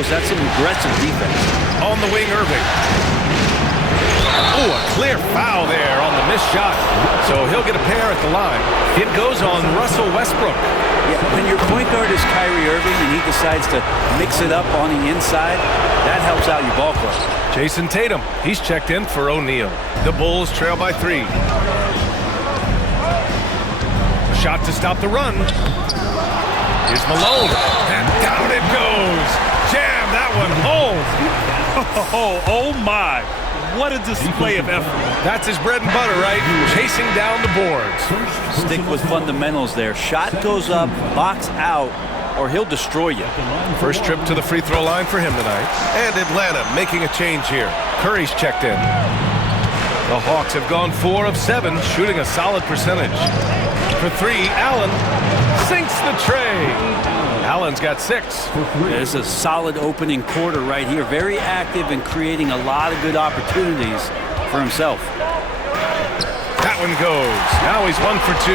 shows that's some aggressive defense. On the wing, Irving. Oh, a clear foul there on the missed shot. So he'll get a pair at the line. It goes on Russell Westbrook. Yeah, when your point guard is Kyrie Irving and he decides to mix it up on the inside, that helps out your ball club. Jason Tatum, he's checked in for O'Neal. The Bulls trail by 3. A shot to stop the run. Here's Malone, and down it goes. Jam that one home. Oh my. What a display of effort. That's his bread and butter, right? Chasing down the boards. Stick with fundamentals there. Shot goes up, box out, or he'll destroy you. First trip to the free throw line for him tonight. And Atlanta making a change here. Curry's checked in. The Hawks have gone 4 of 7, shooting a solid percentage. For 3, Allen sinks the tray. Allen's got 6. There's a solid opening quarter right here. Very active and creating a lot of good opportunities for himself. That one goes. Now he's 1 for 2.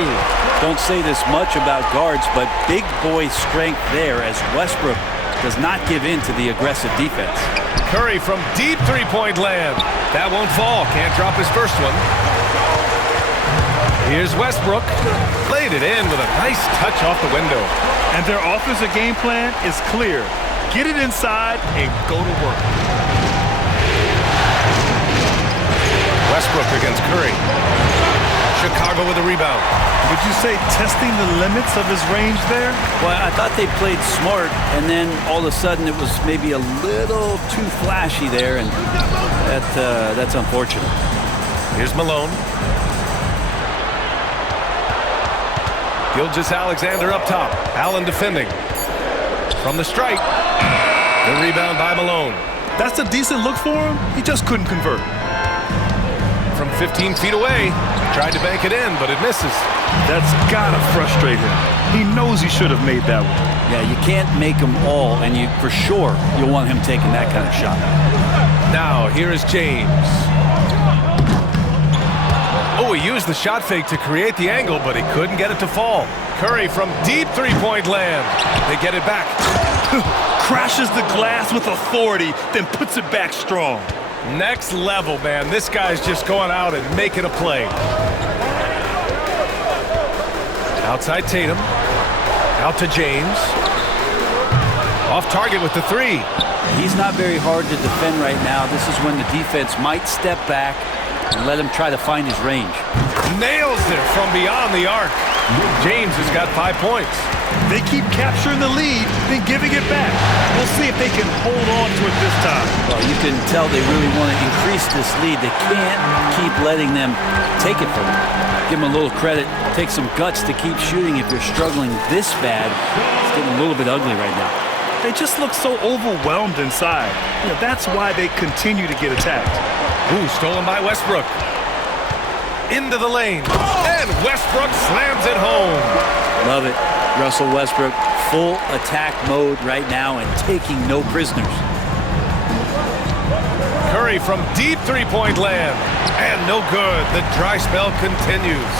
Don't say this much about guards, but big boy strength there as Westbrook does not give in to the aggressive defense. Curry from deep three-point land. That won't fall. Can't drop his first one. Here's Westbrook. Laid it in with a nice touch off the window. And their offensive game plan is clear. Get it inside and go to work. Westbrook against Curry. Chicago with a rebound. Would you say testing the limits of his range there? Well, I thought they played smart, and then all of a sudden it was maybe a little too flashy there, and that's unfortunate. Here's Malone. Gilgeous-Alexander up top. Allen defending. From the stripe. The rebound by Malone. That's a decent look for him. He just couldn't convert. From 15 feet away. Tried to bank it in, but it misses. That's gotta frustrate him. He knows he should have made that one. Yeah, you can't make them all, and for sure you'll want him taking that kind of shot. Now, here is James. Oh, he used the shot fake to create the angle, but he couldn't get it to fall. Curry from deep three-point land. They get it back. Crashes the glass with authority, then puts it back strong. Next level, man. This guy's just going out and making a play. Outside Tatum. Out to James. Off target with the 3. He's not very hard to defend right now. This is when the defense might step back and let him try to find his range. Nails it from beyond the arc. James has got 5 points. They keep capturing the lead, then giving it back. We'll see if they can hold on to it this time. Well, you can tell they really want to increase this lead. They can't keep letting them take it from them. Give them a little credit. Take some guts to keep shooting if you're struggling this bad. It's getting a little bit ugly right now. They just look so overwhelmed inside. That's why they continue to get attacked. Ooh, stolen by Westbrook. Into the lane. And Westbrook slams it home. Love it. Russell Westbrook, full attack mode right now and taking no prisoners. Curry from deep three-point land. And no good. The dry spell continues.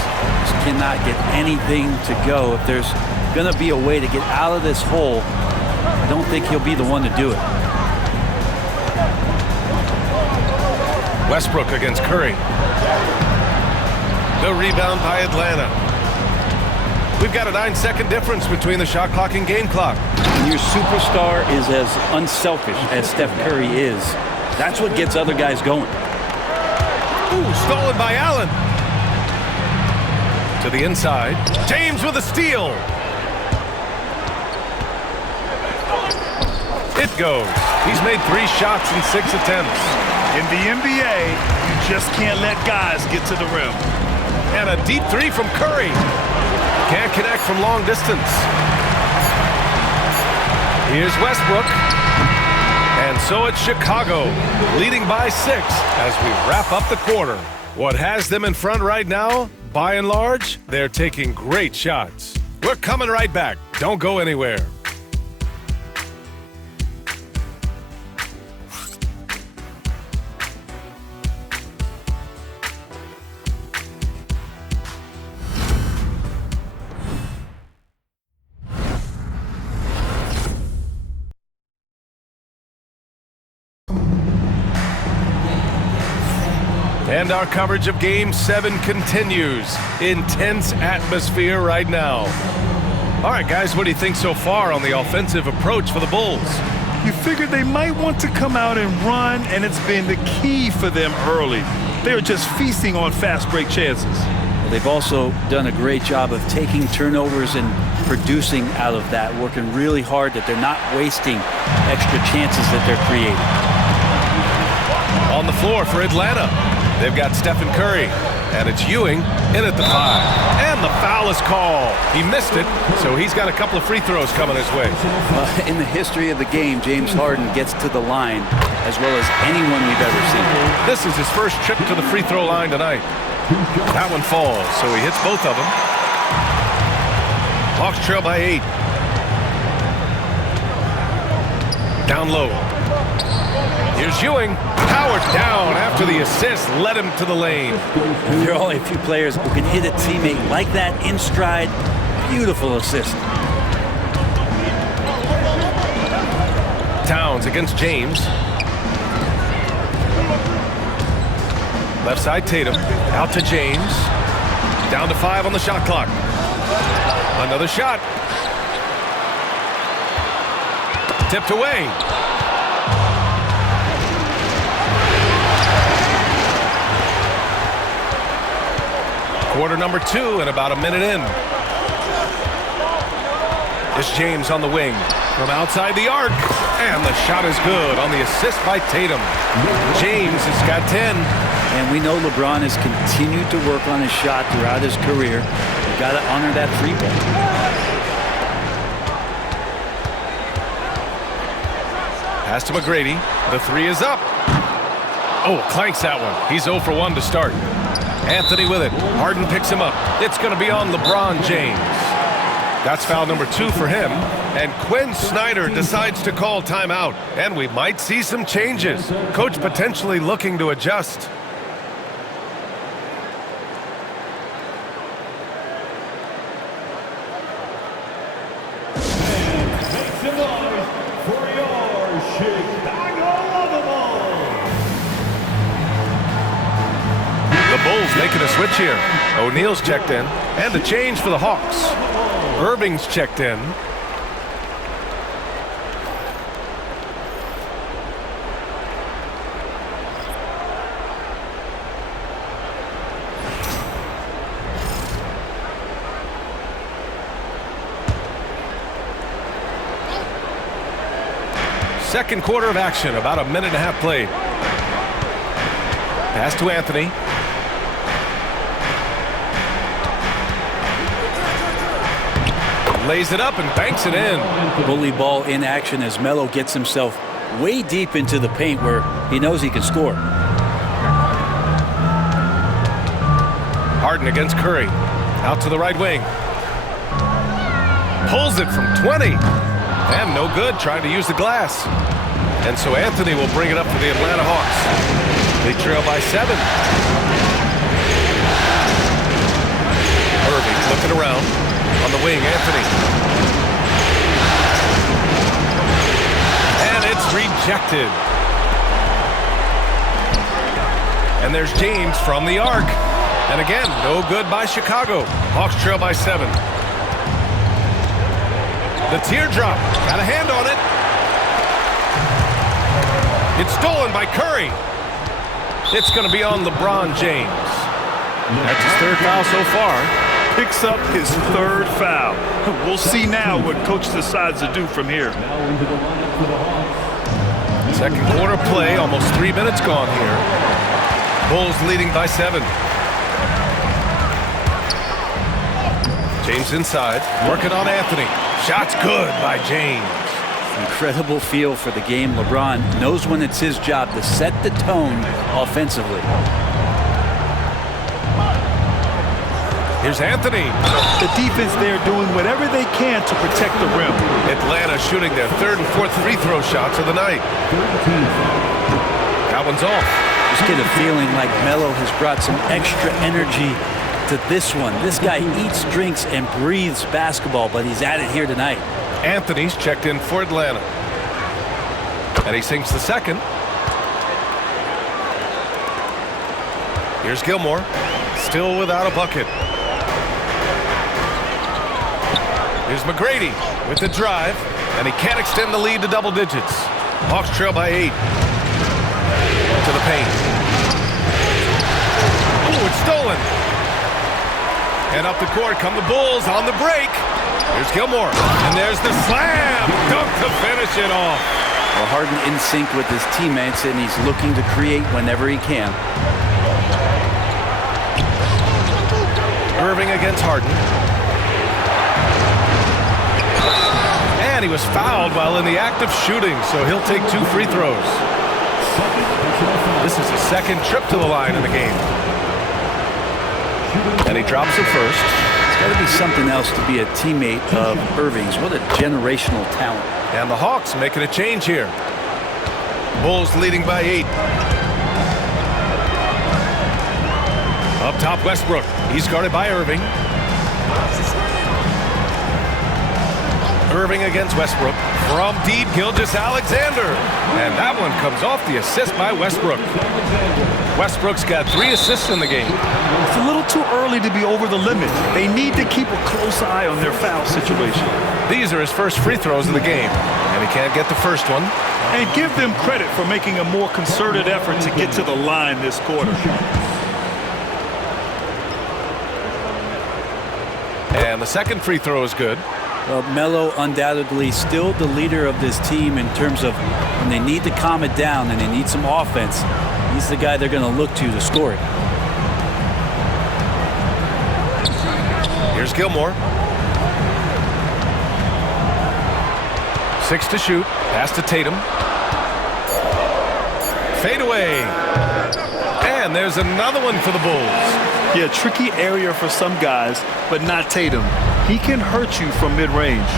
Just cannot get anything to go. If there's going to be a way to get out of this hole, I don't think he'll be the one to do it. Westbrook against Curry. The rebound by Atlanta. We've got a 9-second difference between the shot clock and game clock. When your superstar is as unselfish as Steph Curry is, that's what gets other guys going. Ooh, stolen by Allen. To the inside. James with a steal. It goes. He's made 3 shots in 6 attempts. In the NBA, you just can't let guys get to the rim. And a deep 3 from Curry. Can't connect from long distance. Here's Westbrook. And so it's Chicago, leading by 6 as we wrap up the quarter. What has them in front right now? By and large, they're taking great shots. We're coming right back. Don't go anywhere. And our coverage of Game 7 continues. Intense atmosphere right now. All right, guys, what do you think so far on the offensive approach for the Bulls? You figured they might want to come out and run, and it's been the key for them early. They're just feasting on fast break chances. They've also done a great job of taking turnovers and producing out of that, working really hard that they're not wasting extra chances that they're creating. On the floor for Atlanta, they've got Stephen Curry, and it's Ewing in at the 5. And the foul is called. He missed it, so he's got a couple of free throws coming his way. In the history of the game, James Harden gets to the line as well as anyone we've ever seen. This is his first trip to the free throw line tonight. That one falls, so he hits both of them. Hawks trail by 8. Down low. Here's Ewing. Powered down after the assist led him to the lane. There are only a few players who can hit a teammate like that in stride. Beautiful assist. Towns against James. Left side Tatum. Out to James. Down to 5 on the shot clock. Another shot. Tipped away. Quarter number 2 and about a minute in. It's James on the wing from outside the arc. And the shot is good on the assist by Tatum. James has got 10. And we know LeBron has continued to work on his shot throughout his career. You've got to honor that 3-ball. Pass to McGrady. The 3 is up. Oh, clanks that one. He's 0 for 1 to start. Anthony with it. Harden picks him up. It's going to be on LeBron James. That's foul number 2 for him. And Quinn Snyder decides to call timeout. And we might see some changes. Coach potentially looking to adjust. Bulls making a switch here. O'Neal's checked in. And a change for the Hawks. Irving's checked in. Second quarter of action. About a minute and a half played. Pass to Anthony. Lays it up and banks it in. Bully ball in action as Melo gets himself way deep into the paint where he knows he can score. Harden against Curry. Out to the right wing. Pulls it from 20. And no good, trying to use the glass. And so Anthony will bring it up for the Atlanta Hawks. They trail by 7. Irving looking around. On the wing, Anthony. And it's rejected. And there's James from the arc. And again, no good by Chicago. Hawks trail by 7. The teardrop. Got a hand on it. It's stolen by Curry. It's going to be on LeBron James. That's his 3rd foul so far. Picks up his 3rd foul. We'll see now what coach decides to do from here. Second quarter play, almost 3 minutes gone here. Bulls leading by 7. James inside, working on Anthony. Shot's good by James. Incredible feel for the game. LeBron knows when it's his job to set the tone offensively. Here's Anthony. The defense there doing whatever they can to protect the rim. Atlanta shooting their 3rd and 4th free throw shots of the night. That one's off. Just get a feeling like Melo has brought some extra energy to this one. This guy eats, drinks, and breathes basketball, but he's at it here tonight. Anthony's checked in for Atlanta. And he sinks the second. Here's Gilmore. Still without a bucket. Here's McGrady with the drive, and he can't extend the lead to double digits. Hawks trail by 8. To the paint. Ooh, it's stolen. And up the court come the Bulls on the break. Here's Gilmore, and there's the slam. Dunk to finish it off. Well, Harden in sync with his teammates, and he's looking to create whenever he can. Irving against Harden. And he was fouled while in the act of shooting, so he'll take 2 free throws. This is his second trip to the line in the game. And he drops it first. It's got to be something else to be a teammate of Irving's. What a generational talent. And the Hawks making a change here. Bulls leading by 8. Up top, Westbrook. He's guarded by Irving. Irving against Westbrook. From deep, Gilgeous-Alexander. And that one comes off the assist by Westbrook. Westbrook's got 3 assists in the game. It's a little too early to be over the limit. They need to keep a close eye on their foul situation. These are his first free throws of the game. And he can't get the first one. And give them credit for making a more concerted effort to get to the line this quarter. And the second free throw is good. Well, Melo undoubtedly still the leader of this team in terms of when they need to calm it down and they need some offense. He's the guy they're going to look to score it. Here's Gilmore. 6 to shoot. Pass to Tatum. Fade away. And there's another one for the Bulls. Yeah, tricky area for some guys, but not Tatum. He can hurt you from mid-range.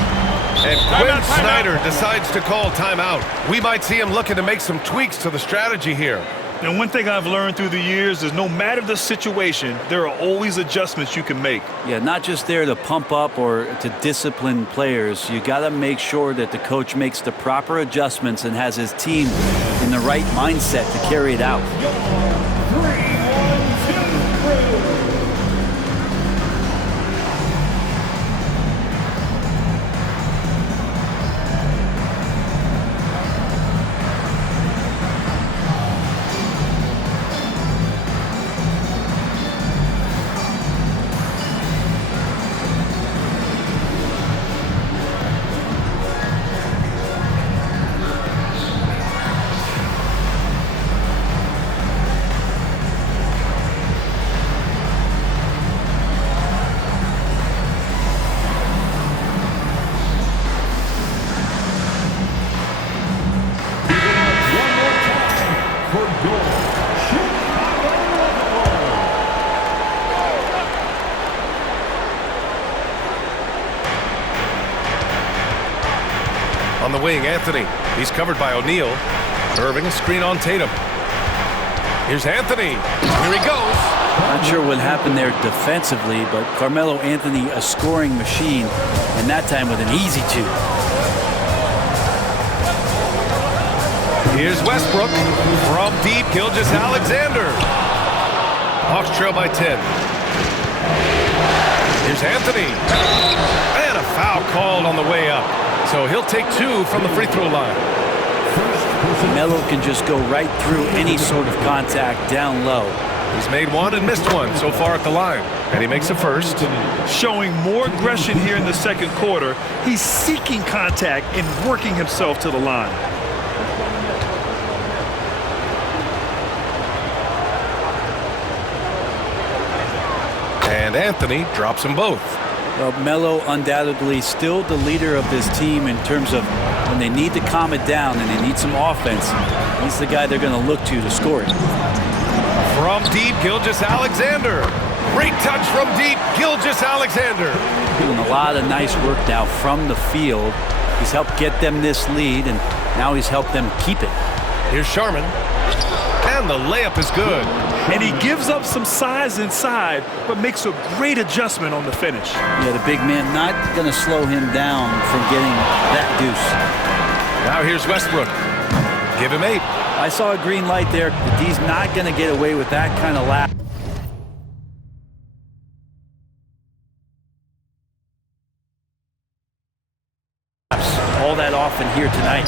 And Quinn Snyder decides to call timeout. We might see him looking to make some tweaks to the strategy here. And one thing I've learned through the years is no matter the situation, there are always adjustments you can make. Yeah, not just there to pump up or to discipline players. You got to make sure that the coach makes the proper adjustments and has his team in the right mindset to carry it out. On the wing, Anthony. He's covered by O'Neal. Irving, a screen on Tatum. Here's Anthony. Here he goes. Not sure what happened there defensively, but Carmelo Anthony, a scoring machine, and that time with an easy 2. Here's Westbrook. From deep, Gilgeous-Alexander. Hawks trail by 10. Here's Anthony. And a foul called on the way up. So he'll take 2 from the free throw line. Melo can just go right through any sort of contact down low. He's made 1 and missed 1 so far at the line. And he makes a first. Showing more aggression here in the second quarter. He's seeking contact and working himself to the line. And Anthony drops them both. Well, Melo undoubtedly still the leader of this team in terms of when they need to calm it down and they need some offense. He's the guy they're going to look to score it. From deep, Gilgeous-Alexander. Great touch from deep, Gilgeous-Alexander. Doing a lot of nice work now from the field. He's helped get them this lead, and now he's helped them keep it. Here's Sharman. And the layup is good. And he gives up some size inside, but makes a great adjustment on the finish. Yeah, the big man not going to slow him down from getting that deuce. Now here's Westbrook. Give him 8. I saw a green light there. He's not going to get away with that kind of lap. all that often here tonight.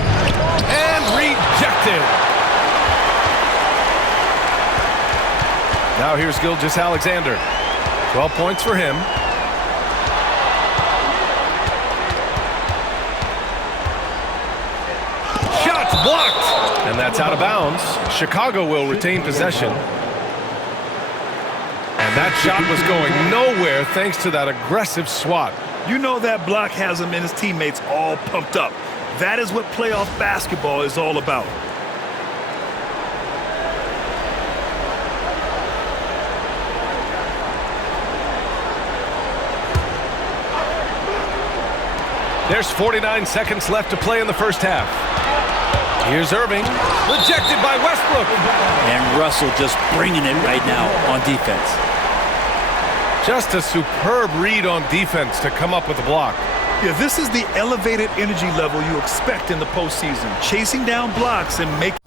And rejected. Now here's Gilgeous-Alexander. 12 points for him. Shot blocked. And that's out of bounds. Chicago will retain possession. And that shot was going nowhere thanks to that aggressive swat. You know that block has him and his teammates all pumped up. That is what playoff basketball is all about. There's 49 seconds left to play in the first half. Here's Irving, rejected by Westbrook. And Russell just bringing it right now on defense. Just a superb read on defense to come up with the block. Yeah, this is the elevated energy level you expect in the postseason. Chasing down blocks and making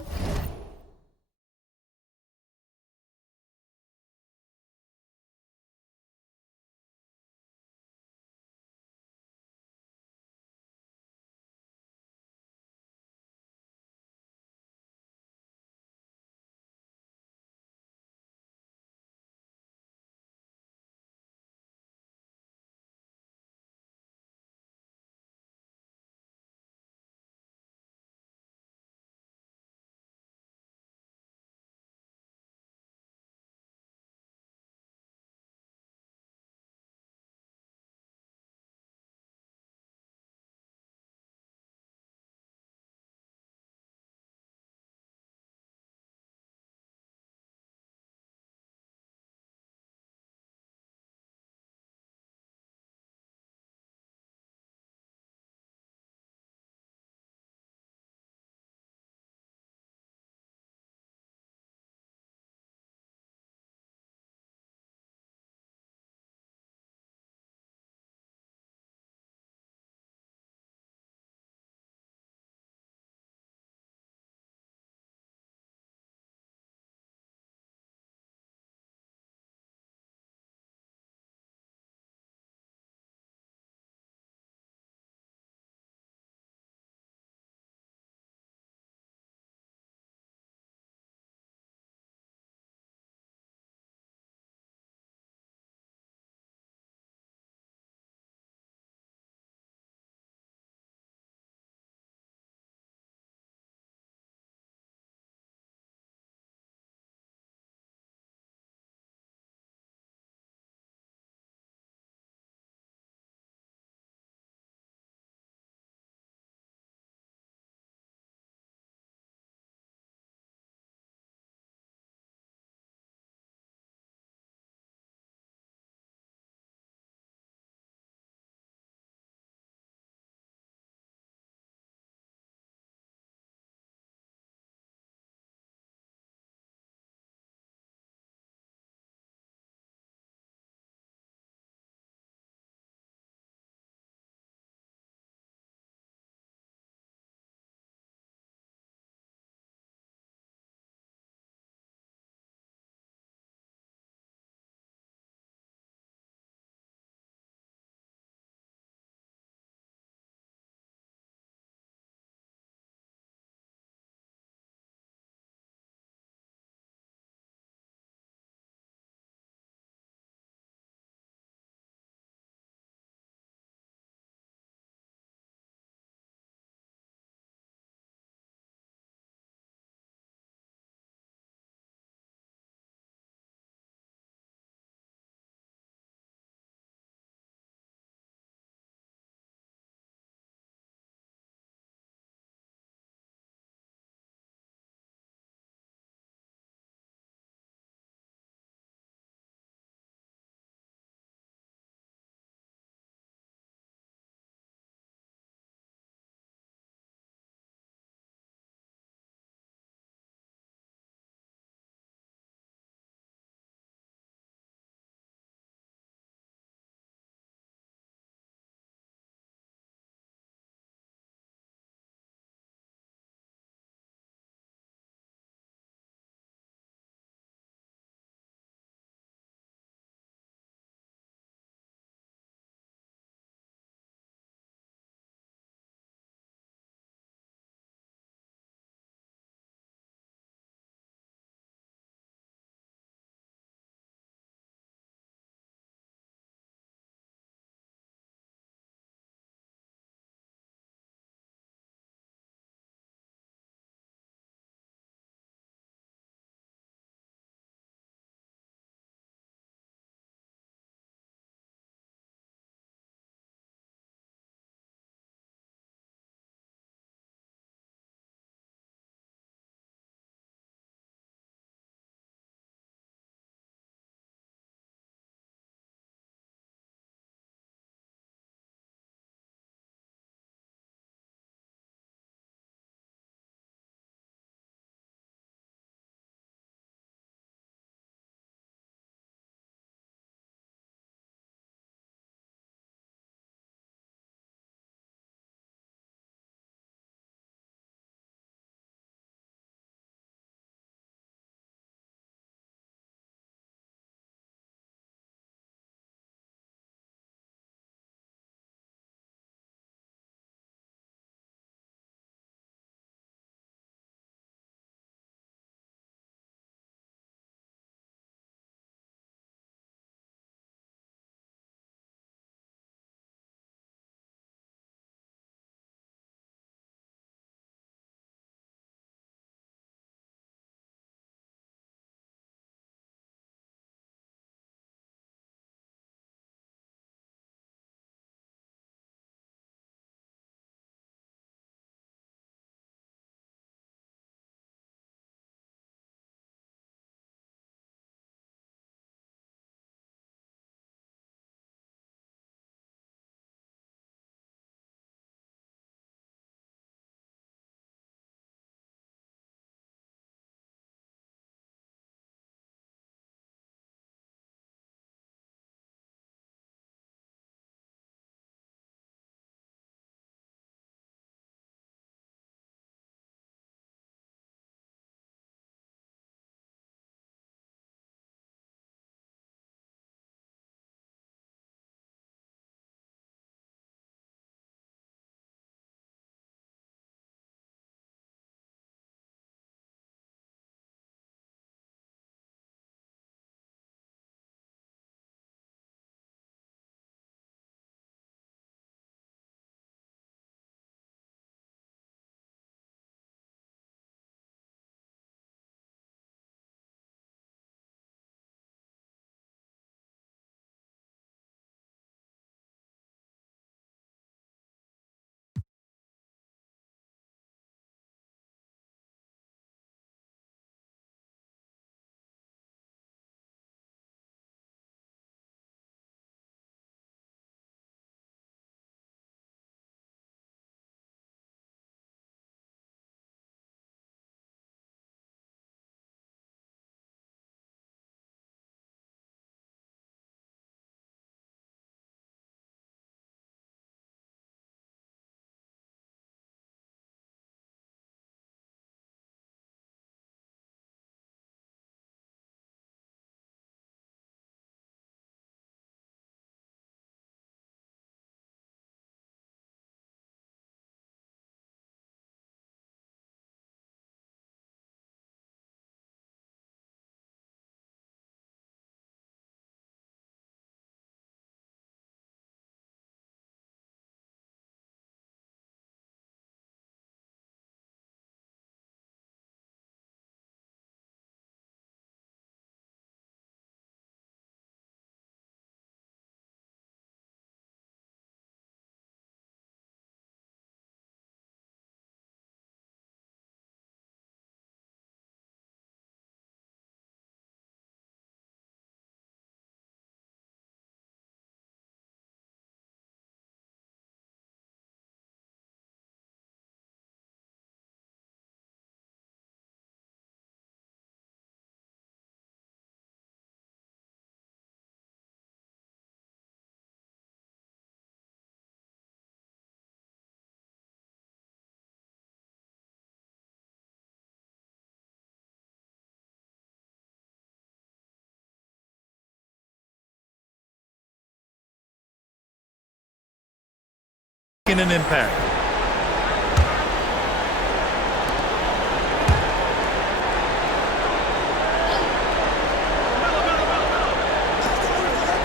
in an impact.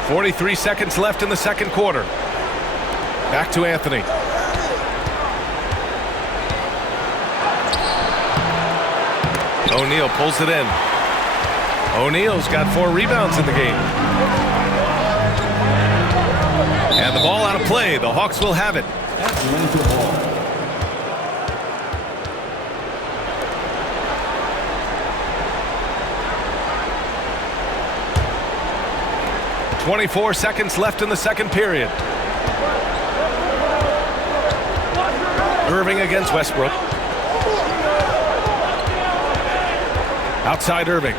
.43 seconds left in the second quarter. Back to Anthony. O'Neal pulls it in. O'Neal's got 4 rebounds in the game. And the ball out of play. The Hawks will have it. Atlanta ball. 24 seconds left in the second period. Irving against Westbrook. Outside Irving.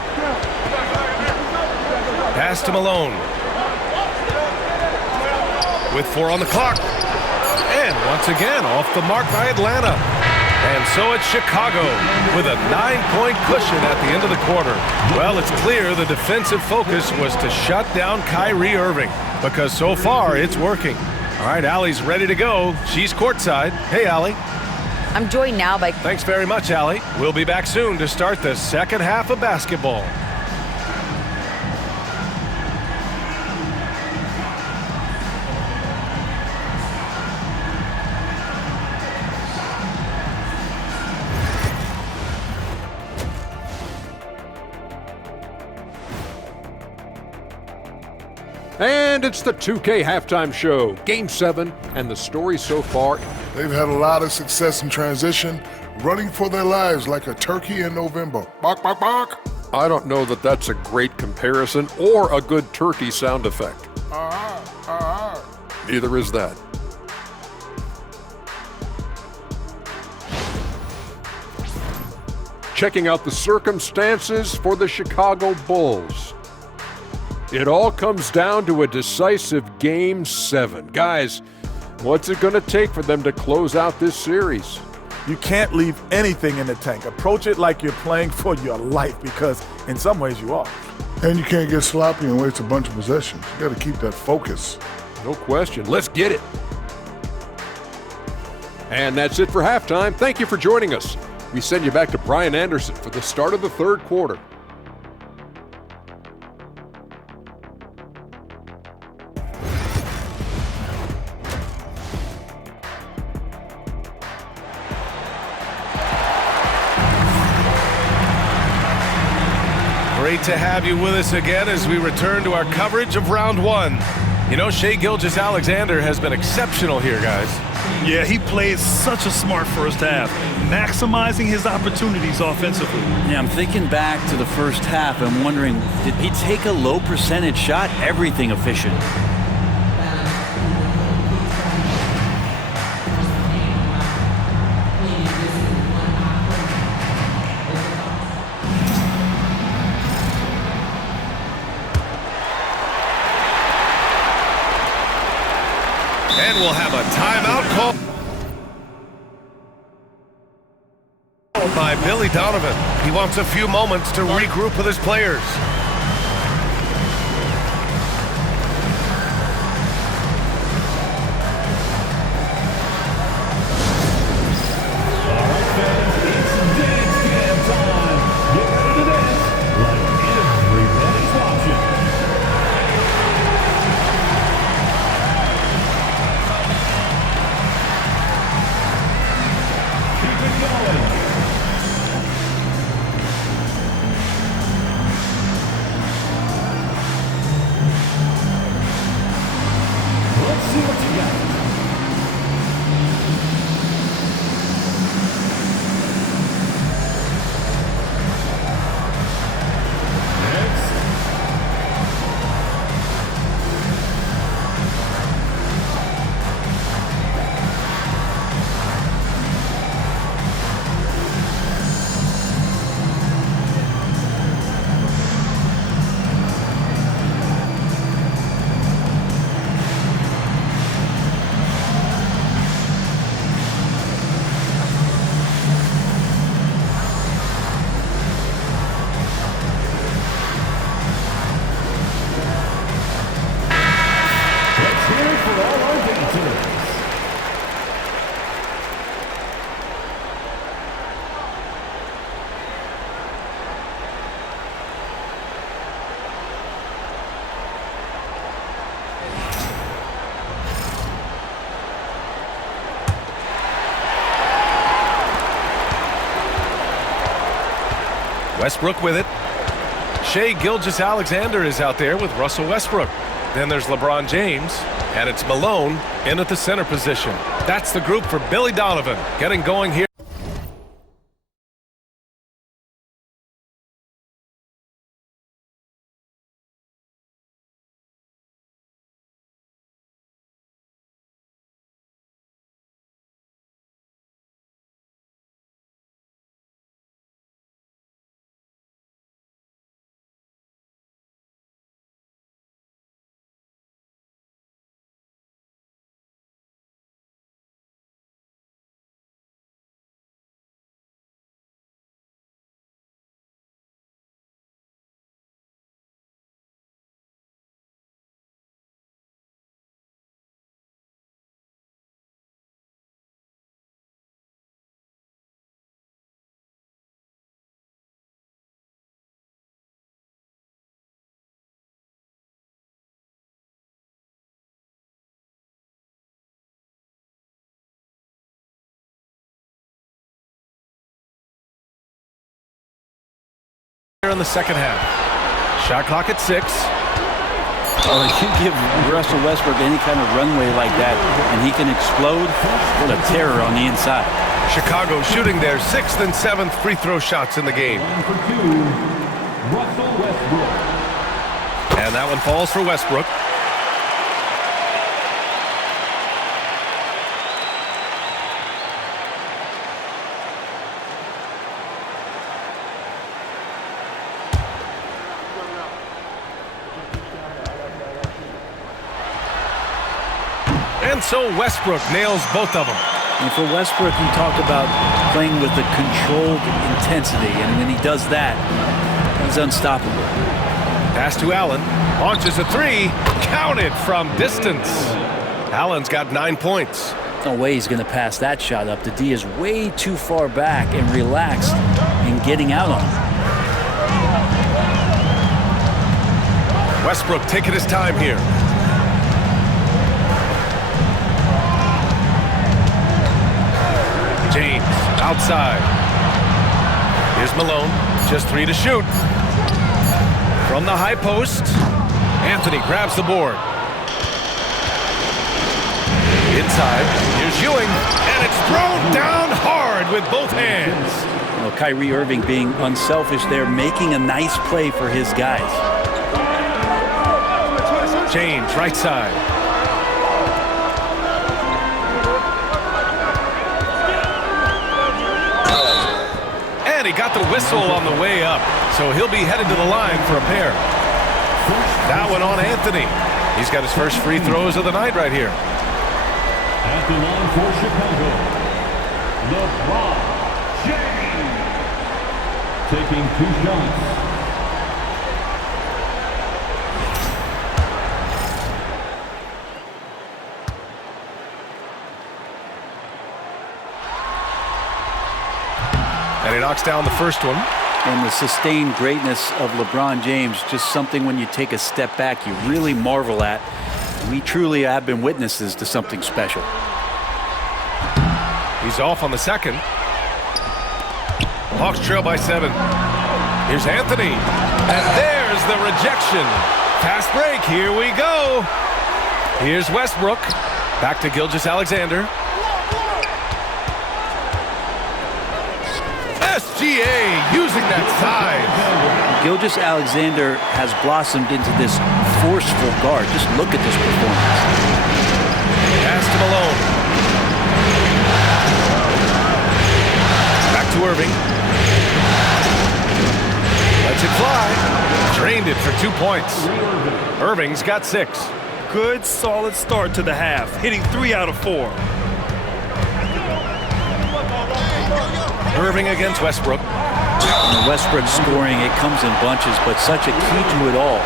Pass to Malone. With 4 on the clock. And once again off the mark by Atlanta. And so it's Chicago with a 9-point cushion at the end of the quarter. Well, it's clear the defensive focus was to shut down Kyrie Irving, because so far it's working. All right, Allie's ready to go. She's courtside. Hey, Allie. I'm joined now by... Thanks very much, Allie. We'll be back soon to start the second half of basketball. And it's the 2K halftime show, Game 7, and the story so far. They've had a lot of success in transition, running for their lives like a turkey in November. Bark, bark, bark. I don't know that that's a great comparison or a good turkey sound effect. Neither is that. Checking out the circumstances for the Chicago Bulls. It all comes down to a decisive Game 7. Guys, what's it going to take for them to close out this series? You can't leave anything in the tank. Approach it like you're playing for your life, because in some ways you are. And you can't get sloppy and waste a bunch of possessions. You got to keep that focus. No question. Let's get it. And that's it for halftime. Thank you for joining us. We send you back to Brian Anderson for the start of the third quarter. Great to have you with us again as we return to our coverage of round 1. You know, Shai Gilgeous-Alexander has been exceptional here, guys. Yeah, he played such a smart first half, maximizing his opportunities offensively. Yeah, I'm thinking back to the first half. I'm wondering, did he take a low percentage shot? Everything efficient. And we'll have a timeout call by Billy Donovan. He wants a few moments to regroup with his players. Westbrook with it. Shai Gilgeous-Alexander is out there with Russell Westbrook. Then there's LeBron James, and it's Malone in at the center position. That's the group for Billy Donovan getting going here. In the second half. Shot clock at 6. Well, if you give Russell Westbrook any kind of runway like that and he can explode, what a terror on the inside. Chicago shooting their 6th and 7th free throw shots in the game. And that one falls for Westbrook. And so Westbrook nails both of them. And for Westbrook, you talk about playing with the controlled intensity, and when he does that, he's unstoppable. Pass to Allen. Launches a 3. Counted from distance. Allen's got 9 points. No way he's going to pass that shot up. The D is way too far back and relaxed in getting out on him. Westbrook taking his time here. James outside. Here's Malone. Just 3 to shoot. From the high post, Anthony grabs the board. Inside, here's Ewing, and it's thrown down hard with both hands. Well, Kyrie Irving being unselfish there, making a nice play for his guys. James, right side. And he got the whistle on the way up, so he'll be headed to the line for a pair. That one on Anthony. He's got his first free throws of the night right here. At the line for Chicago, LeBron James, taking 2 shots. And he knocks down the first one. And the sustained greatness of LeBron James, just something when you take a step back, you really marvel at. We truly have been witnesses to something special. He's off on the second. Hawks trail by 7. Here's Anthony. And there's the rejection. Fast break. Here we go. Here's Westbrook. Back to Gilgeous-Alexander. SGA using that size. Gilgeous-Alexander has blossomed into this forceful guard. Just look at this performance. Pass to Malone. Back to Irving. Lets it fly. Drained it for 2 points. Irving's got 6. Good, solid start to the half, hitting 3 out of 4. Irving against Westbrook. And Westbrook scoring, it comes in bunches, but such a key to it all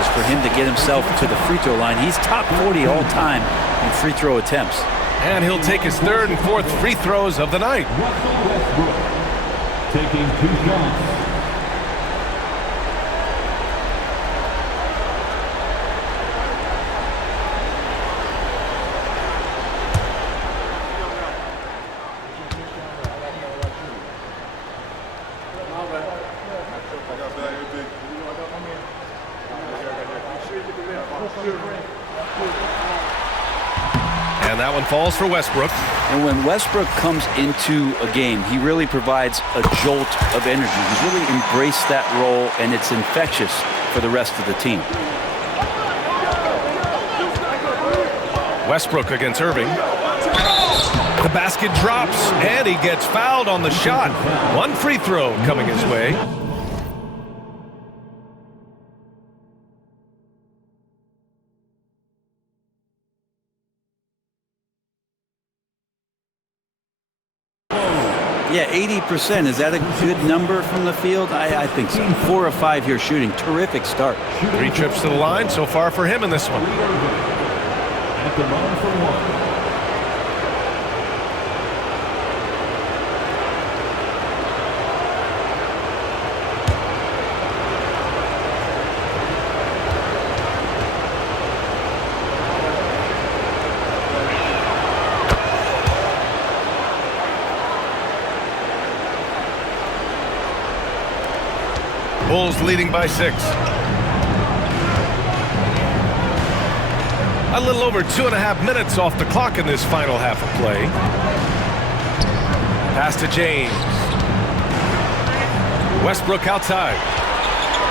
is for him to get himself to the free throw line. He's top 40 all time in free throw attempts. And he'll take his 3rd and 4th free throws of the night. Russell Westbrook, taking 2 shots. And that one falls for Westbrook. And when Westbrook comes into a game, he really provides a jolt of energy. He's really embraced that role, and it's infectious for the rest of the team. Westbrook against Irving. The basket drops, and he gets fouled on the shot. One free throw coming his way. Yeah, 80%. Is that a good number from the field? I think so. 4 of 5 here shooting. Terrific start. 3 trips to the line so far for him in this one. At the line for one. Bulls leading by 6. A little over 2.5 minutes off the clock in this final half of play. Pass to James. Westbrook outside.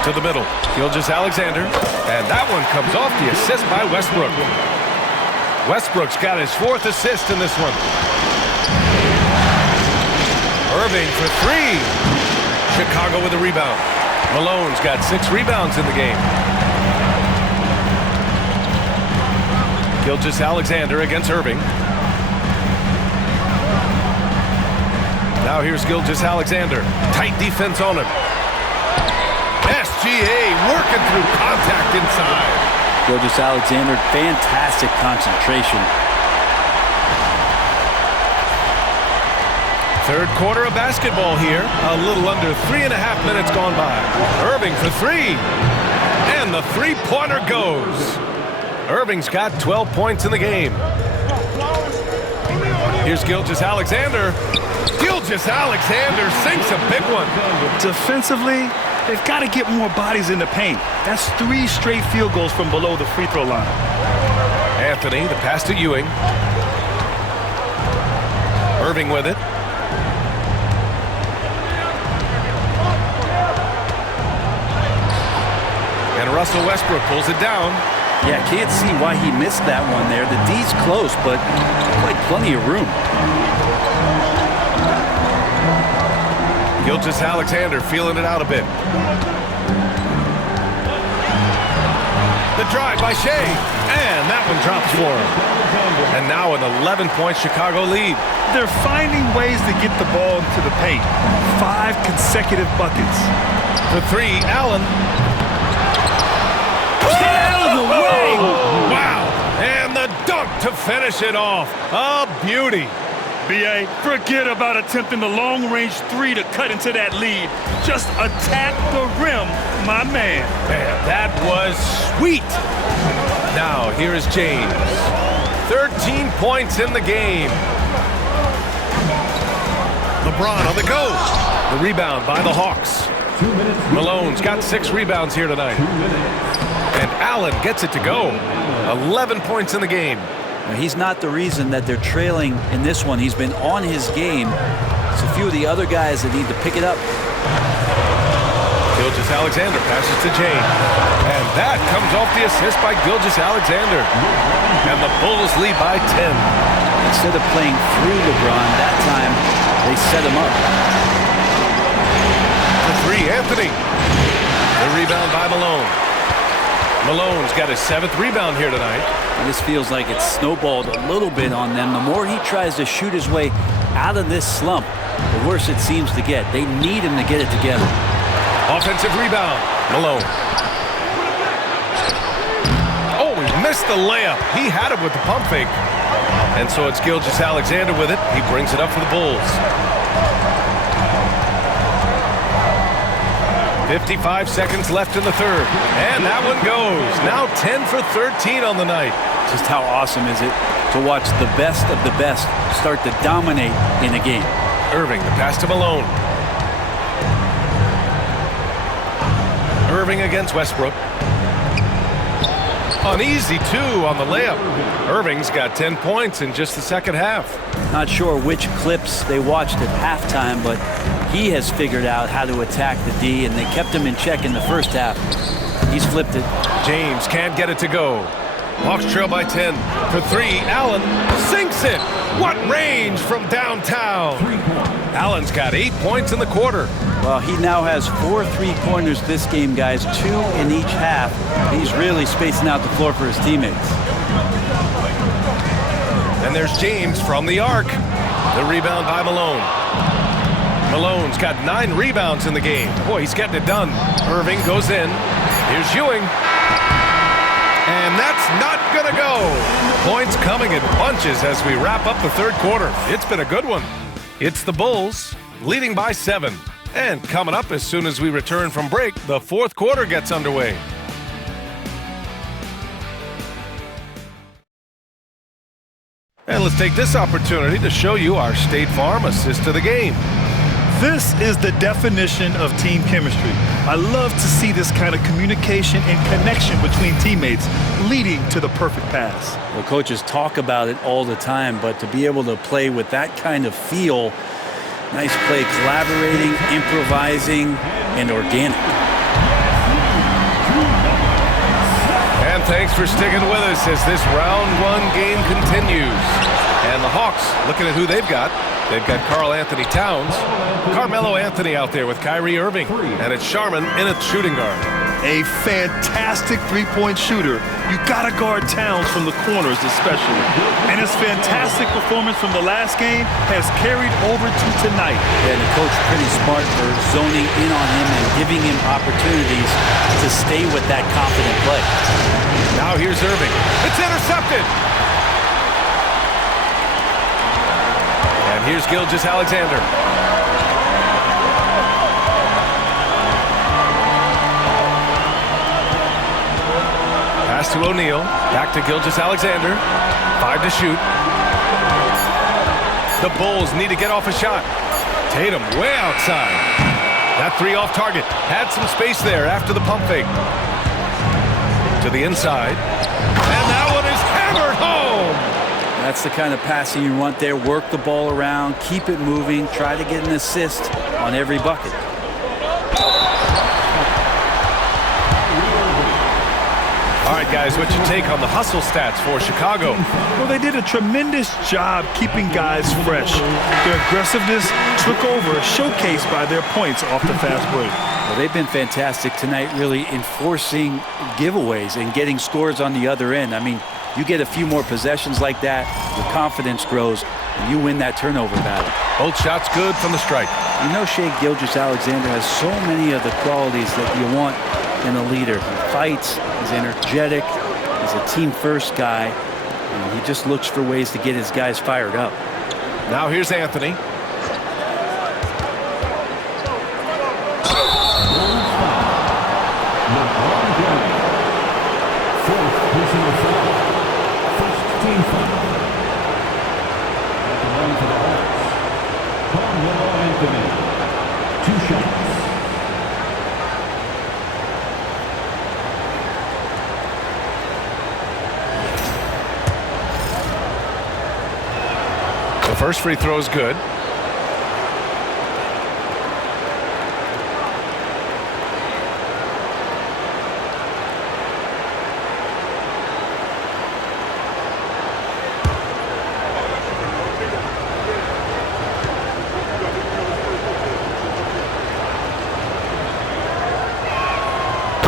To the middle. Gilgeous-Alexander. And that one comes off the assist by Westbrook. Westbrook's got his 4th assist in this one. Irving for 3. Chicago with a rebound. Malone's got 6 rebounds in the game. Gilgeous-Alexander against Irving. Now here's Gilgeous-Alexander. Tight defense on him. SGA working through contact inside. Gilgeous-Alexander, fantastic concentration. Third quarter of basketball here. A little under 3.5 minutes gone by. Irving for 3. And the three-pointer goes. Irving's got 12 points in the game. Here's Gilgeous-Alexander. Gilgeous-Alexander sinks a big one. Defensively, they've got to get more bodies in the paint. That's 3 straight field goals from below the free throw line. Anthony, the pass to Ewing. Irving with it. And Russell Westbrook pulls it down. Yeah, can't see why he missed that one there. The D's close, but like plenty of room. Gilgeous-Alexander feeling it out a bit. The drive by Shea. And that one drops for him. And now an 11-point Chicago lead. They're finding ways to get the ball into the paint. 5 consecutive buckets. For 3, Allen. Wow! And the dunk to finish it off. A beauty. B.A., forget about attempting the long-range 3 to cut into that lead. Just attack the rim, my man. Man, that was sweet. Now, here is James. 13 points in the game. LeBron on the go. The rebound by the Hawks. 2 minutes. Malone's got 6 rebounds here tonight. 2 minutes. And Allen gets it to go. 11 points in the game. He's not the reason that they're trailing in this one. He's been on his game. It's a few of the other guys that need to pick it up. Gilgeous-Alexander passes to James. And that comes off the assist by Gilgeous-Alexander. And the Bulls lead by 10. Instead of playing through LeBron, that time they set him up. For 3, Anthony. The rebound by Malone. Malone's got his 7th rebound here tonight. And this feels like it's snowballed a little bit on them. The more he tries to shoot his way out of this slump, the worse it seems to get. They need him to get it together. Offensive rebound. Malone. Oh, he missed the layup. He had it with the pump fake. And so it's Gilgeous-Alexander with it. He brings it up for the Bulls. 55 seconds left in the third. And that one goes. Now 10 for 13 on the night. Just how awesome is it to watch the best of the best start to dominate in a game. Irving, the pass to Malone. Irving against Westbrook. An easy 2 on the layup. Irving's got 10 points in just the second half. Not sure which clips they watched at halftime, but he has figured out how to attack the D, and they kept him in check in the first half. He's flipped it. James can't get it to go. Hawks trail by 10. For 3, Allen sinks it. What range from downtown. Allen's got 8 points in the quarter. Well, he now has 4 3-pointers this game, guys, 2 in each half. He's really spacing out the floor for his teammates. And there's James from the arc. The rebound by Malone. Malone's got 9 rebounds in the game. Boy, he's getting it done. Irving goes in. Here's Ewing. And that's not going to go. Points coming in bunches as we wrap up the third quarter. It's been a good one. It's the Bulls leading by 7. And coming up as soon as we return from break, the fourth quarter gets underway. And let's take this opportunity to show you our State Farm assist of the game. This is the definition of team chemistry. I love to see this kind of communication and connection between teammates leading to the perfect pass. Well, coaches talk about it all the time, but to be able to play with that kind of feel, nice play, collaborating, improvising, and organic. And thanks for sticking with us as this round 1 game continues. And the Hawks, looking at who they've got. They've got Karl Anthony Towns, Carmelo Anthony out there with Kyrie Irving, and it's Sharman in at shooting guard. A fantastic three-point shooter. You gotta guard Towns from the corners especially. And his fantastic performance from the last game has carried over to tonight. And the coach pretty smart for zoning in on him and giving him opportunities to stay with that confident play. Now here's Irving. It's intercepted. And here's Gilgeous-Alexander. Pass to O'Neal. Back to Gilgeous-Alexander. 5 to shoot. The Bulls need to get off a shot. Tatum way outside. That 3 off target. Had some space there after the pump fake. To the inside. And that one is hammered home. That's the kind of passing you want there. Work the ball around, keep it moving, try to get an assist on every bucket. All right, guys, what's your take on the hustle stats for Chicago? Well, they did a tremendous job keeping guys fresh. Their aggressiveness took over, showcased by their points off the fast break. Well, they've been fantastic tonight, really enforcing giveaways and getting scores on the other end. I mean, you get a few more possessions like that, your confidence grows, and you win that turnover battle. Both shots good from the stripe. You know, Shai Gilgeous-Alexander has so many of the qualities that you want in a leader. He fights, he's energetic, he's a team-first guy, and he just looks for ways to get his guys fired up. Now here's Anthony. The first free throw is good.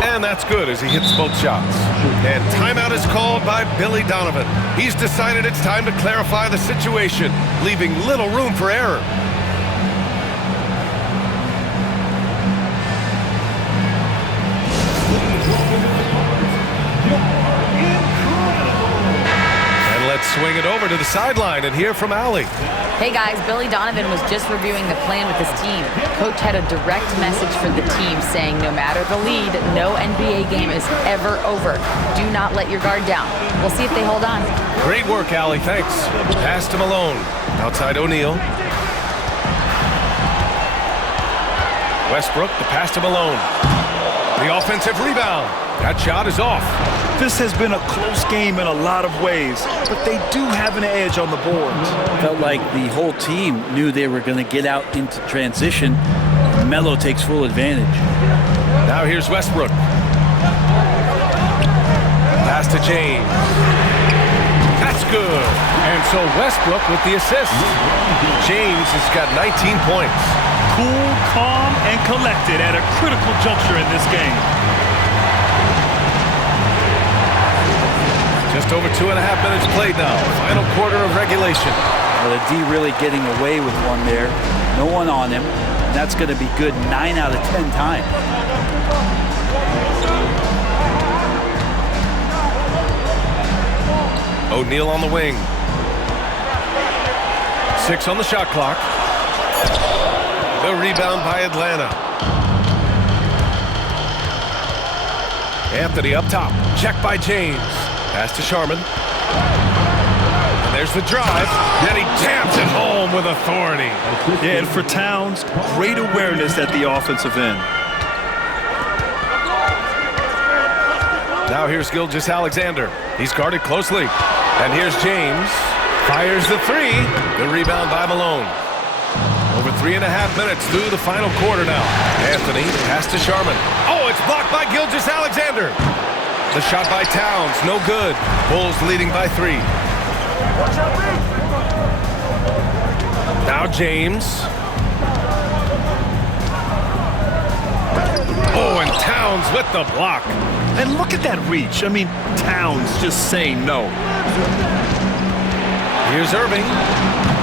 And that's good as he hits both shots. And timeout is called by Billy Donovan. He's decided it's time to clarify the situation, leaving little room for error. And let's swing it over to the sideline and hear from Allie. Hey guys, Billy Donovan was just reviewing the plan with his team. Coach had a direct message for the team saying no matter the lead, no NBA game is ever over. Do not let your guard down. We'll see if they hold on. Great work, Allie. Thanks. Pass to Malone. Outside O'Neal. Westbrook, the pass to Malone. The offensive rebound. That shot is off. This has been a close game in a lot of ways, but they do have an edge on the boards. Felt like the whole team knew they were going to get out into transition. Melo takes full advantage. Now here's Westbrook. Pass to James. That's good. And so Westbrook with the assist. James has got 19 points. Cool, calm, and collected at a critical juncture in this game. Just over 2.5 minutes played now. Final quarter of regulation. Well, the D really getting away with one there. No one on him. And that's going to be good 9 out of 10 times. O'Neal on the wing. 6 on the shot clock. The rebound by Atlanta. Anthony up top. Check by James. Pass to Sharman. And there's the drive. And he jams it home with authority. Yeah, and for Towns, great awareness at the offensive end. Now here's Gilgeous-Alexander. He's guarded closely. And here's James. Fires the three. The rebound by Malone. Over 3.5 minutes through the final quarter now. Anthony, pass to Sharman. Oh, it's blocked by Gilgeous-Alexander. The shot by Towns, no good. Bulls leading by 3. Now James. Oh, and Towns with the block. And look at that reach. I mean, Towns just saying no. Here's Irving.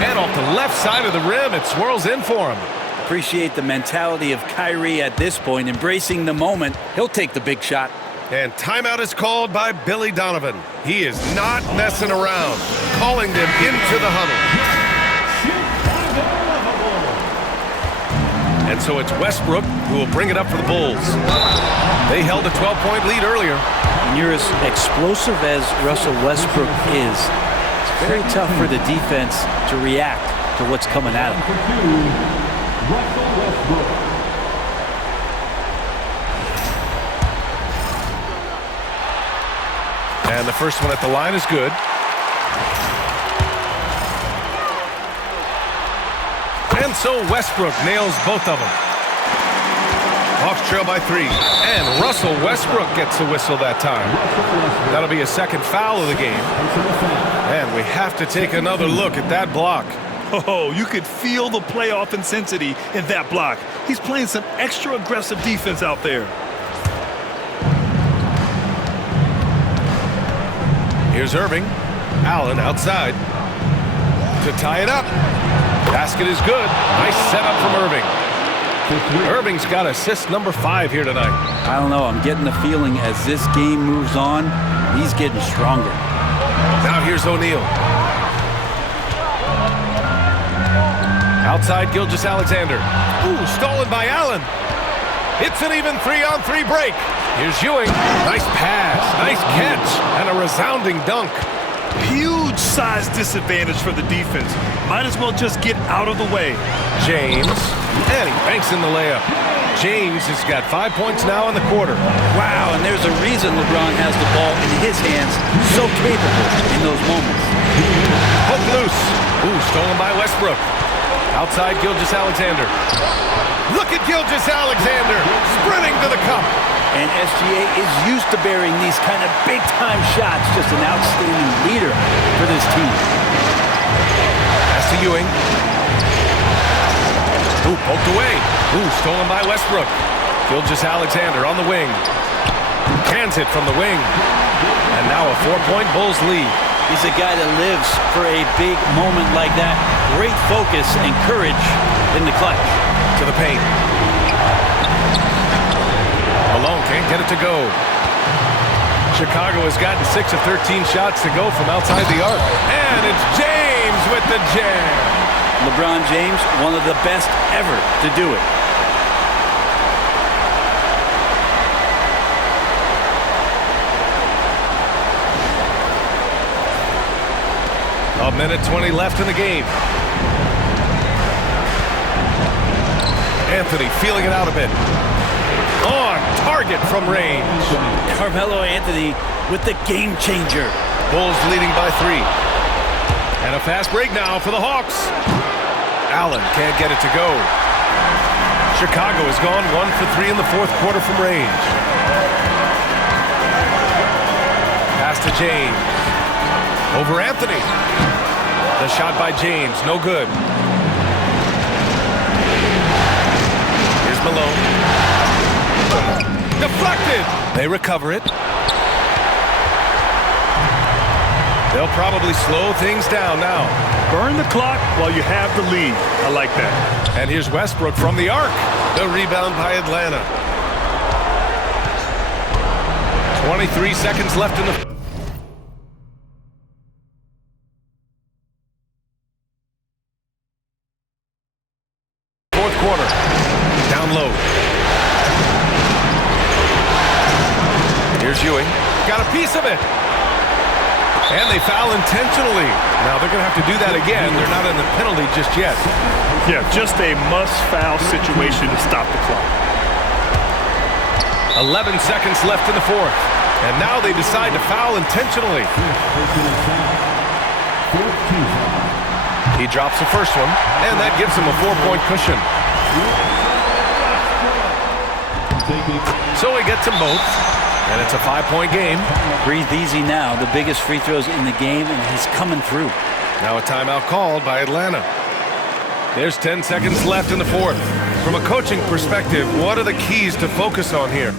And off the left side of the rim, it swirls in for him. Appreciate the mentality of Kyrie at this point, embracing the moment. He'll take the big shot. And timeout is called by Billy Donovan. He is not messing around, calling them into the huddle. And so it's Westbrook who will bring it up for the Bulls. They held a 12-point lead earlier. When you're as explosive as Russell Westbrook is, it's very tough for the defense to react to what's coming at him. Russell Westbrook. And the first one at the line is good. And so Westbrook nails both of them. Hawks trail by 3. And Russell Westbrook gets the whistle that time. That'll be a second foul of the game. And we have to take another look at that block. Oh, you could feel the playoff intensity in that block. He's playing some extra aggressive defense out there. Here's Irving. Allen outside to tie it up. Basket is good. Nice setup from Irving. Irving's got assist number 5 here tonight. I don't know. I'm getting the feeling as this game moves on, he's getting stronger. Now here's O'Neal. Outside Gilgeous-Alexander. Ooh, stolen by Allen. It's an even 3-on-3 break. Here's Ewing. Nice pass, nice catch, and a resounding dunk. Huge size disadvantage for the defense. Might as well just get out of the way. James, and he banks in the layup. James has got 5 points now in the quarter. Wow, and there's a reason LeBron has the ball in his hands, so capable in those moments. Hook loose. Ooh, stolen by Westbrook. Outside Gilgeous-Alexander. Look at Gilgeous-Alexander sprinting to the cup. And SGA is used to burying these kind of big-time shots. Just an outstanding leader for this team. Pass to Ewing. Ooh, poked away. Ooh, stolen by Westbrook. Gilgeous-Alexander on the wing. Cans it from the wing. And now a 4-point Bulls lead. He's a guy that lives for a big moment like that. Great focus and courage in the clutch. To the paint. Malone can't get it to go. Chicago has gotten 6 of 13 shots to go from outside the arc. And it's James with the jam. LeBron James, one of the best ever to do it. A minute 20 left in the game. Anthony feeling it out a bit. On target. target from range. Carmelo Anthony with the game changer. Bulls leading by 3. And a fast break now for the Hawks. Allen can't get it to go. Chicago has gone 1 for 3 in the fourth quarter from range. Pass to James. Over Anthony. The shot by James, no good. Here's Malone. Deflected. They recover it. They'll probably slow things down now. Burn the clock while you have the lead. I like that. And here's Westbrook from the arc. The rebound by Atlanta. 23 seconds left in the fourth quarter. Down low. Here's Ewing. Got a piece of it. And they foul intentionally. Now they're going to have to do that again. They're not in the penalty just yet. Yeah, just a must-foul situation to stop the clock. 11 seconds left in the fourth. And now they decide to foul intentionally. He drops the first one, and that gives him a 4-point cushion. So he gets them both. And it's a 5-point game. Breathe easy now. The biggest free throws in the game, and he's coming through. Now a timeout called by Atlanta. There's 10 seconds left in the fourth. From a coaching perspective, what are the keys to focus on here?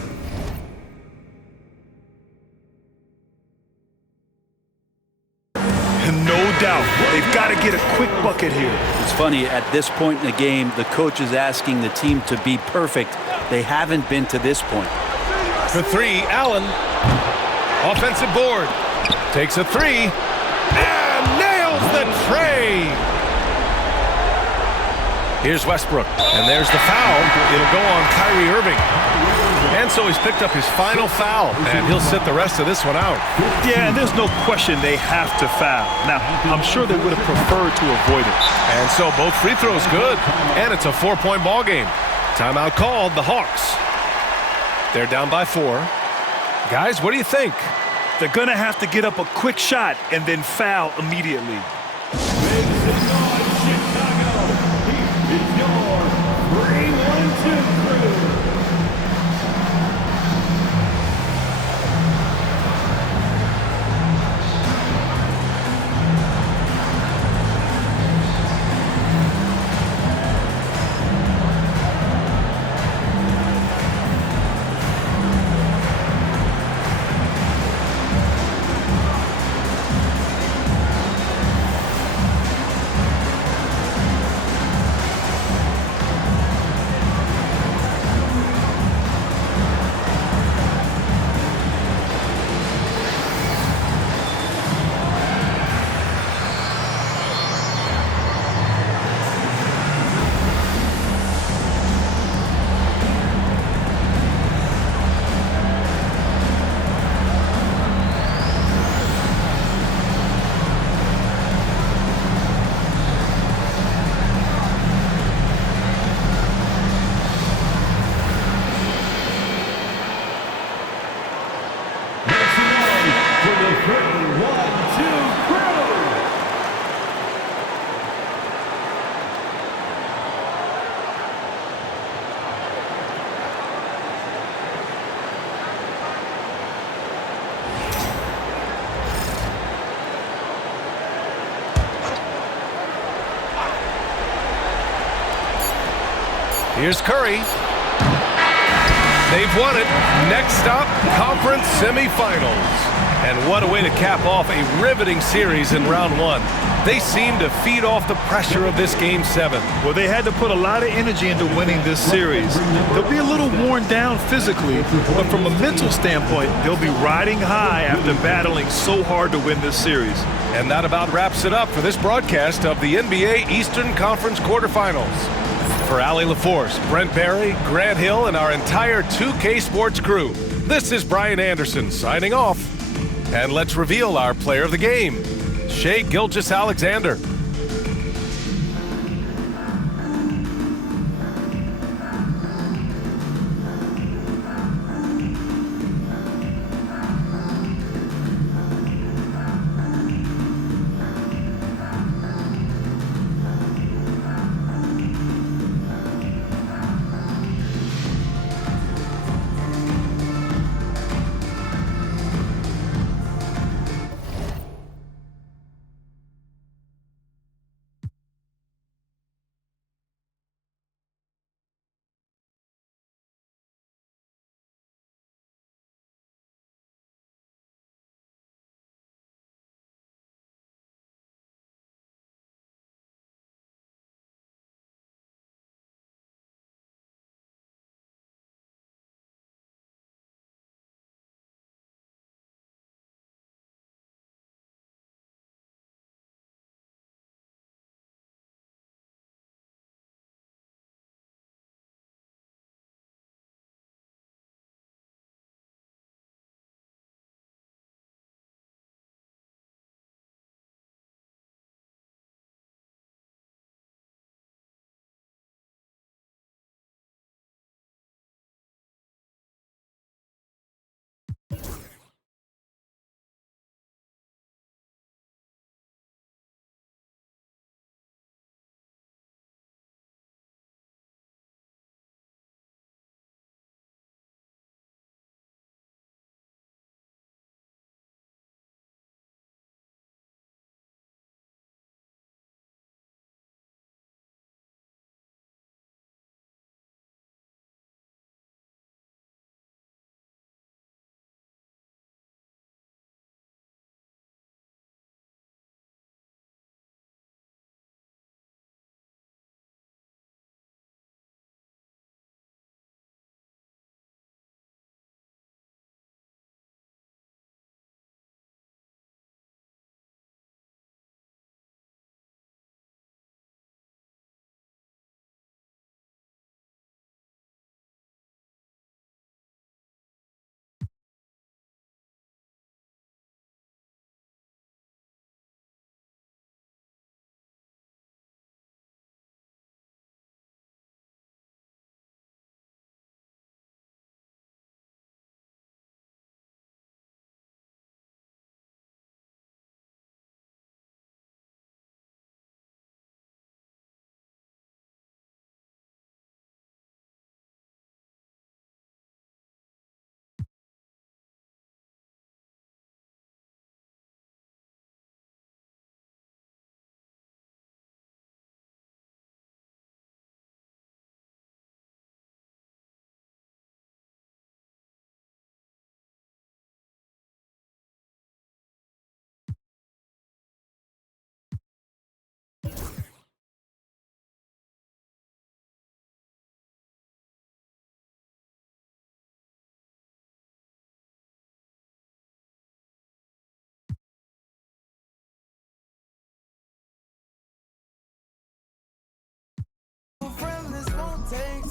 No doubt. They've got to get a quick bucket here. It's funny, at this point in the game, the coach is asking the team to be perfect. They haven't been to this point. For 3, Allen. Offensive board. Takes a 3. And nails the tray. Here's Westbrook. And there's the foul. It'll go on Kyrie Irving. And so he's picked up his final foul. And he'll sit the rest of this one out. Yeah, and there's no question they have to foul. Now, I'm sure they would have preferred to avoid it. And so both free throws good. And it's a 4-point ball game. Timeout called, the Hawks. They're down by 4. Guys, what do you think? They're going to have to get up a quick shot and then foul immediately. Here's Curry. They've won it. Next stop, conference semifinals. And what a way to cap off a riveting series in round 1. They seem to feed off the pressure of this Game 7. Well, they had to put a lot of energy into winning this series. They'll be a little worn down physically, but from a mental standpoint, they'll be riding high after battling so hard to win this series. And that about wraps it up for this broadcast of the NBA Eastern Conference quarterfinals. For Allie LaForce, Brent Barry, Grant Hill, and our entire 2K Sports crew, this is Brian Anderson signing off. And let's reveal our player of the game, Shai Gilgeous-Alexander.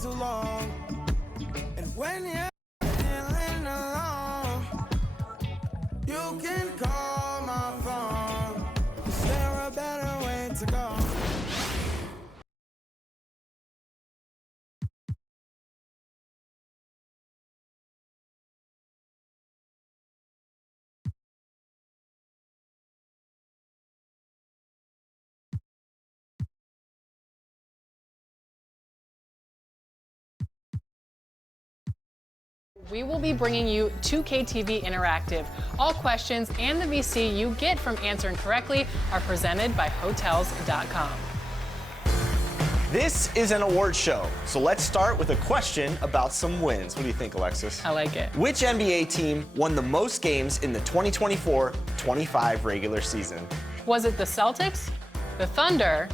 too long. And when you're feeling alone, you can call my phone. Is there a better way to go? We will be bringing you 2KTV Interactive. All questions and the VC you get from answering correctly are presented by Hotels.com. This is an award show, so let's start with a question about some wins. What do you think, Alexis? I like it. Which NBA team won the most games in the 2024-25 regular season? Was it the Celtics, the Thunder,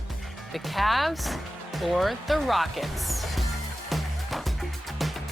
the Cavs, or the Rockets?